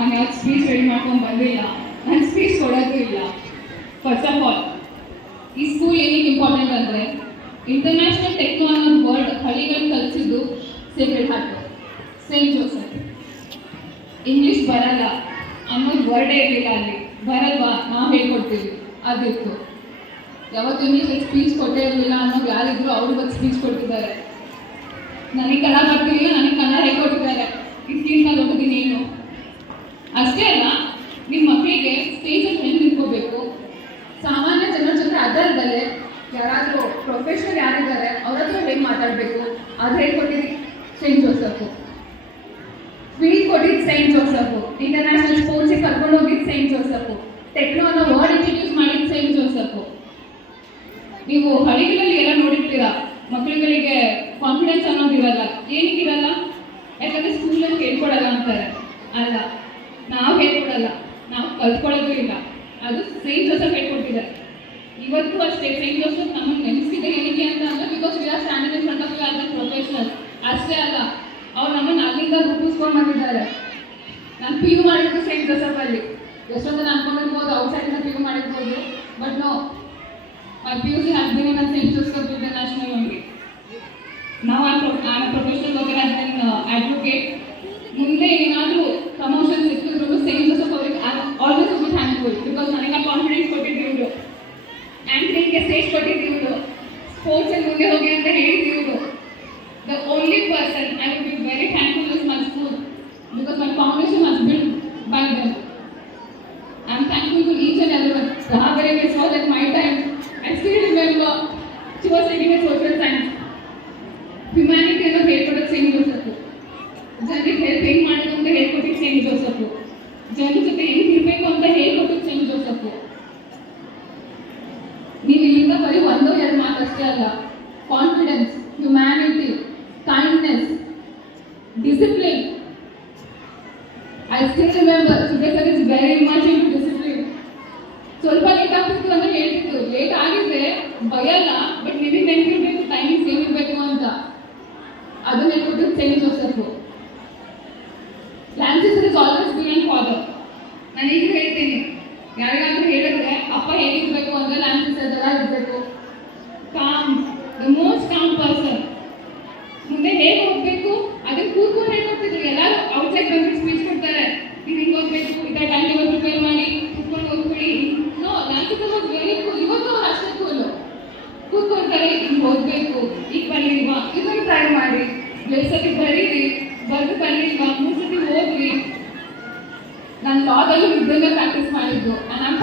ನಾನು ಯಾವ್ದು speech ready ಮಾಡ್ಕೊಂಡು ಬಂದಿಲ್ಲ ನಾನು ಸ್ಪೀಚ್ ಕೊಡೋದು ಇಲ್ಲ ಫಸ್ಟ್ ಆಫ್ ಆಲ್ ಈ ಸ್ಕೂಲ್ ಏನಕ್ಕೆ ಇಂಪಾರ್ಟೆಂಟ್ ಅಂದರೆ ಇಂಟರ್ನ್ಯಾಷನಲ್ ಟೆಕ್ನೋ ಅನ್ನೋ ವರ್ಡ್ ಹಳ್ಳಿಗಳು ಕಲಿಸಿದ್ದು sacred heart saint Joseph English ಬರಲ್ಲ. ಅನ್ನೋದು ವರ್ಡೇ ಇರಲಿಲ್ಲ ಅಲ್ಲಿ. ಬರಲ್ವಾ? ನಾವು ಹೇಳ್ಕೊಡ್ತೀವಿ. ಅದಿತ್ತು. ಯಾವತ್ತು ಇಂಗ್ಲೀಷಲ್ಲಿ ಸ್ಪೀಚ್ ಕೊಟ್ಟೇ ಇರಲಿಲ್ಲ ಅನ್ನೋದು ಯಾರಿದ್ರು ಅವ್ರು ಬಂದು ಸ್ಪೀಚ್ ಕೊಡ್ತಿದ್ದಾರೆ ನನಗೆ ಕನ್ನಡ ಬರ್ತಿರಲಿಲ್ಲ ನನಗೆ ಕನ್ನಡ ಹೇಳ್ಕೊಟ್ಟಿದ್ದಾರೆ. ಹೋಗ್ತೀನಿ ನೀನು ಅಷ್ಟೇ ಅಲ್ಲ ನಿಮ್ಮ ಮಕ್ಕಳಿಗೆ ಸ್ಟೇಜಲ್ಲಿ ಹೆಂಗೆ ನಿಂತ್ಕೋಬೇಕು? ಸಾಮಾನ್ಯ ಜನರ ಜೊತೆ ಅದರದಲ್ಲೇ ಯಾರಾದರೂ ಪ್ರೊಫೆಷನಲ್ ಯಾರಿದ್ದಾರೆ, ಅವ್ರ ಹತ್ರ ಹೇಗೆ ಮಾತಾಡಬೇಕು? ಅದು ಹೇಳ್ಕೊಟ್ಟಿದ್ದು ಸೈಂಟ್ ಜೋಸಫು ಫೀಲ್ ಕೊಟ್ಟಿದ್ದು ಸೈಂಟ್ ಜೋಸಫು ಇಂಟರ್ನ್ಯಾಷನಲ್ ಸ್ಪೋರ್ಟ್ಸಿಗೆ ಕರ್ಕೊಂಡು ಹೋಗಿದ್ದು ಸೈಂಟ್ ಜೋಸಫು ಟೆಕ್ನೋ ಅನ್ನೋ ವರ್ಡ್ ಇಂಟ್ರಡ್ಯೂಸ್ ಮಾಡಿದ್ದು ಸೈಂಟ್ ಜೋಸಫು ನೀವು ಹಳ್ಳಿಗಳಲ್ಲಿ ಎಲ್ಲ ನೋಡಿರ್ತೀರಾ? ಮಕ್ಕಳುಗಳಿಗೆ ಕಾನ್ಫಿಡೆನ್ಸ್ ಅನ್ನೋದಿರಲ್ಲ ಇರಲ್ಲ. ಇರಲ್ಲ? ಯಾಕಂದ್ರೆ ಸ್ಕೂಲಲ್ಲಿ ಕೇಳ್ಕೊಡಲ್ಲ ಅಂತಾರೆ. ಅಲ್ಲ. ನಾವು ಇಲ್ಲ. ಅದು ಸೇಮ್ ಜೋಸಫ್ ಹೇಳ್ಕೊಟ್ಟಿದ್ದಾರೆ ಇವತ್ತು ಅಷ್ಟೇ ಸೇಮ್ ಜೋಸಫ್ ನಮಗೆ ನೆನೆಸಿದೆ ಏನಕ್ಕೆ ಅಂತ ಅಂದ್ರೆ because we are standing in front of you professional ಅಷ್ಟೇ ಅಲ್ಲ ಅವ್ರು ನಮ್ಮನ್ನು ಅಲ್ಲಿಂದ ರೂಪಿಸ್ಕೊಂಡು ಬಂದಿದ್ದಾರೆ. ನಾನು ಪಿ ಯು ಮಾಡಿದ್ದು ಸೇಮ್ ಜೋಸಫ್ ಅಲ್ಲಿ. ಎಷ್ಟೊಂದು ಅನ್ಕೊಂಡಿರ್ಬೋದು ಔಟ್ಸೈಡಿಂದ ಪಿ ಯು ಮಾಡಿರ್ಬೋದು. But no P U C a St. Joseph International only. Now I'm, ಆ ಪ್ರೊಫೆಷನಲ್ a ಸ್ಪೋರ್ಟ್ಸಲ್ಲಿ ಮುಂದೆ ಹೋಗಿ ಅಂತ ಹೇಳಿದ್ದು ಇವರು the only person I will be very thankful is my school because my foundation has build by them I'm thankful to each and everyone. Rahavare was all at my time. I still remember she was taking a social science. Humanity ಅನ್ನೋ ಹೇಳ್ಕೊಡೋದು Saint Joseph ಜನರಿಗೆ help ಹೆಂಗ್ ಮಾಡೋದು ಅಂತ ಹೇಳ್ಕೊಟ್ಟಿದ್ದು Saint Joseph ಜನರ ಜೊತೆ ಹೆಂಗ್ ಇರ್ಬೇಕು ಅಂತ ಹೇಳ್ಕೊಟ್ಟಿದ್ದು ಸೇಂಟ್ ಜೋಸಫ್ ನೀವು ಇಲ್ಲಿಂದ ಬರೀ ಒಂದೋ ಎರಡು ಮಾತು ಅಷ್ಟೇ ಅಲ್ಲ confidence humanity kindness discipline I still remember Suresh sir is very much in discipline ಸ್ವಲ್ಪ ಲೇಟ್ ಆಗ್ತಿತ್ತು ಅಂತ ಹೇಳ್ತಿತ್ತು ಲೇಟ್ ಆಗಿದ್ರೆ ಭಯಲ್ಲ ಬಟ್ ನಿಮಗೆ ನೆನಪಿರ್ಬೇಕು ಟೈಮಿಂಗ್ ಸೇವ್ ಇರಬೇಕು ಅಂತ. ಅದು ನೆನಪಿಟ್ಟು saint Joseph ಲ್ಯಾನ್ಸಿಸ್ is always be and father ನಾನು ಈಗ ಹೇಳ್ತೀನಿ. ಯಾರಿಗಾದ್ರೂ ಹೇಳಿದ್ರೆ, ಅಪ್ಪ ಹೇಗಿರ್ಬೇಕು ಅಂದ್ರೆ ಕೂತ್ಕೊಳ್ತಾರೆ ಹಿಂಗೆ ಹೋಗ್ಬೇಕು. ಈಗ ಬಂದಿಲ್ವಾ ಇದನ್ನು ಟ್ರೈ ಮಾಡಿ. ಸತಿ ಬರೀರಿ ಬರೆದು ಬಂದಿಲ್ವಾ ಮೂರು ಸತಿ ಓದ್ರಿ ನಾನು ಲಾದಲ್ಲಿ ಇದನ್ನೇ ಪ್ರಾಕ್ಟೀಸ್ ಮಾಡಿದ್ದು. ನಾನು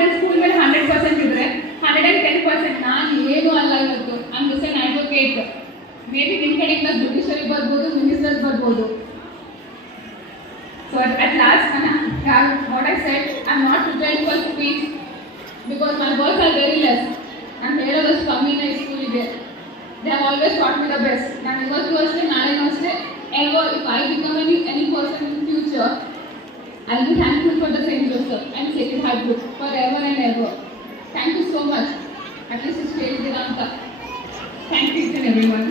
ಆ್ಯಂಡ್ ನಿಮ್ಮ ಕಾನ್ಫಿಡೆನ್ಸ್ ಸ್ಕೂಲ್ ಮೇಲೆ ಹಂಡ್ರೆಡ್ ಪರ್ಸೆಂಟ್ ಇದ್ರೆ ಹಂಡ್ರೆಡ್ ಆ್ಯಂಡ್ ಟೆನ್ ಪರ್ಸೆಂಟ್ ನಾನು ಏನೂ ಅಲ್ಲ ಇವತ್ತು I'm just an advocate maybe ನಿಮ್ಮ ಕಡೆಯಿಂದ ಜುಡಿಷರಿ ಬರ್ಬೋದು ಮಿನಿಸ್ಟರ್ಸ್ ಬರ್ಬೋದು so at, at last, and what I said, I'm not prepared for speech because my words are very less. ನಾನು ಹೇಳೋದಷ್ಟು ಕಮ್ಮಿನೇ ಸ್ಕೂಲಿಗೆ they have always taught me the best ನಾನು ಇವತ್ತು ಅಷ್ಟೇ ನಾಳೆನೂ ಅಷ್ಟೇ ever if I become any any person in future I be thankful for the saint Joseph and sacred heart book for ever and ever thank you so much at least ಇಷ್ಟು ಹೇಳ್ತೀರಾ ಅಂತ thank you in every one